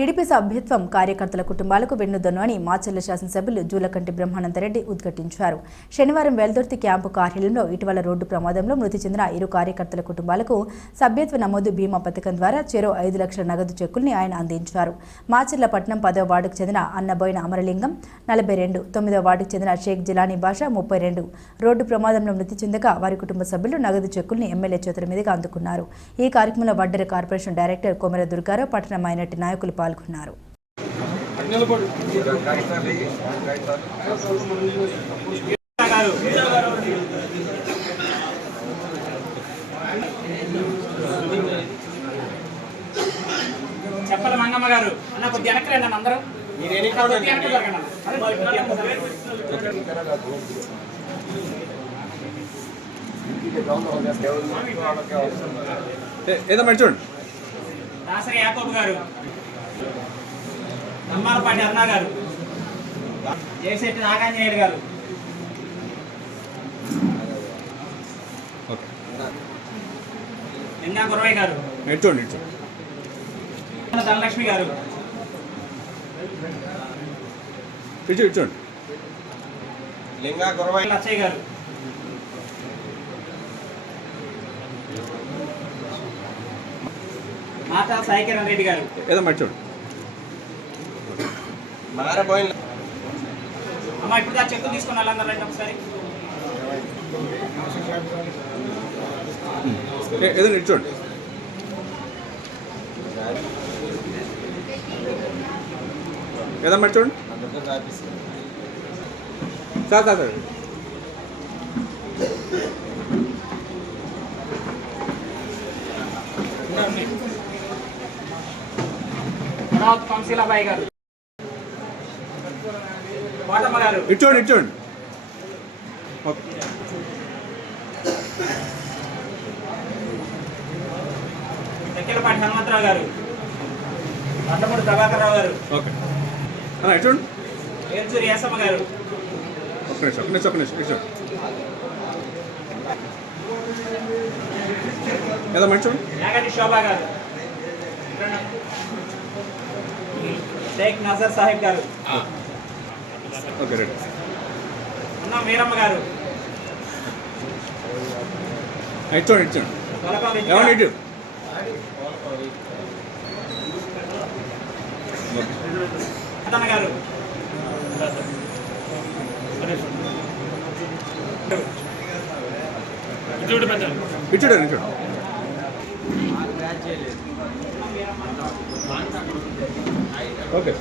TDP సభ్యత్వం కార్యకర్తల కుటుంబాలకు వెన్నుదన్ను అని మాచర్ల శాసనసభ్యులు జూలకంటి బ్రహ్మానందరెడ్డి ఉద్ఘాటించారు. శనివారం వెల్దుర్తి క్యాంపు కార్యాలయంలో ఇటీవల రోడ్డు ప్రమాదంలో మృతి చెందిన ఇరు కార్యకర్తల కుటుంబాలకు సభ్యత్వ నమోదు బీమా పథకం ద్వారా చెరో ఐదు లక్షల నగదు చెక్కుల్ని ఆయన అందించారు. మాచర్ల పట్టణం పదవ వార్డుకు చెందిన అన్నబోయిన అమరలింగం నలభై రెండు తొమ్మిదవ వార్డుకు చెందిన షేక్ జిలానీ బాషా ముప్పై రెండు. రోడ్డు ప్రమాదంలో మృతి చెందగా వారి కుటుంబ సభ్యులు నగదు చెక్కుల్ని ఎమ్మెల్యే చేతుల మీదుగా అందుకున్నారు. ఈ కార్యక్రమంలో వడ్డెర కార్పొరేషన్ డైరెక్టర్ కొమెర దుర్గారావు పట్టణ మైనార్టీ నాయకులు పాల్గొన్నారు. గారు చెప్పల మంగమ్మ గారు. అన్న కొద్ది వెనక్కి రండి అందరూ. ఏదో మరి చూడండి దాసరి యాకోబు గారు. నమ్మాలపాటి అరుణ గారు. జయశెట్టి నాగాంజనేయులు గారు. ఓకే. నింగా గురవయ్య గారు. చూడండి ధనలక్ష్మి గారు. ఇటు చూడండి లింగా గురవై లచ్చయ్య గారు. మాతా సాయి కిరణ్ రెడ్డి గారు. ఏదో మరి చూడండి మారబోయిన అమ్మ ఇప్పుడు దా చెక్కు తీసుకుని వాళ్ళందరూ రండి ఒకసారి. ఏదో ఇటు చూడండి ఏదో మరి చూడండి సార్ సార్ సార్ తర్వాత పంశీలాబాయి గారు. చూడండి ఓకే దగ్గరపాటి హనుమంతరావు గారు. దండమూడి ప్రభాకర్ రావు గారు. ఓకే. చూడండి ఏర్చూరి ఏసమ్మ గారు. ఒక్క నిమిషం ఒక్క నిమిషం ఒక్క నిమిషం ఇటు చూడండి ఏదో మరి చూడండి యాగంటి శోభా గారు. షేక్ నజర్ సాహిబ్ గారు. ఓకే రెడీ అన్నం వీరమ్మ గారు ఇటు చూడండి ఇటు చూడండి తొలకం రెడ్డి ఏమన్నా గారు, ఇటు ఓకే పెద్దన్న గారు ఇటు చూడండి ఇటు చూడండి ఓకే